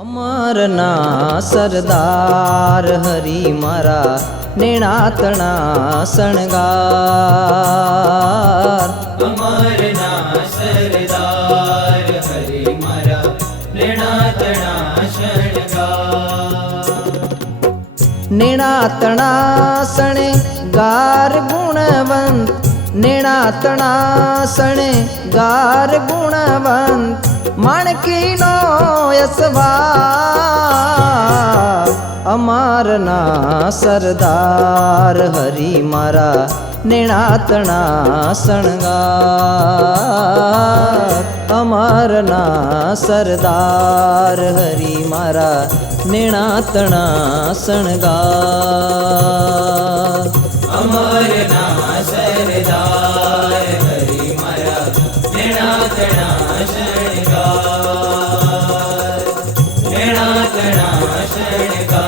અમરના સરદાર હરી મારા નેણાતણા શણગાર। અમરના સરદાર હરી મારા નેણાતણા શણગાર। નેણાતણા શણગાર ગુણવંત, નેણાતણા શણગાર ગુણવંત, માણકીનો યશવાર। અમારના સરદાર હરી મારા નેણાતણા શણગાર। અમારના સરદાર હરી મારા નેણાતણા શણગાર। અમરના સરદાર હરી મારા નેણાતણા શણગાર। નેણાતણા શણગાર।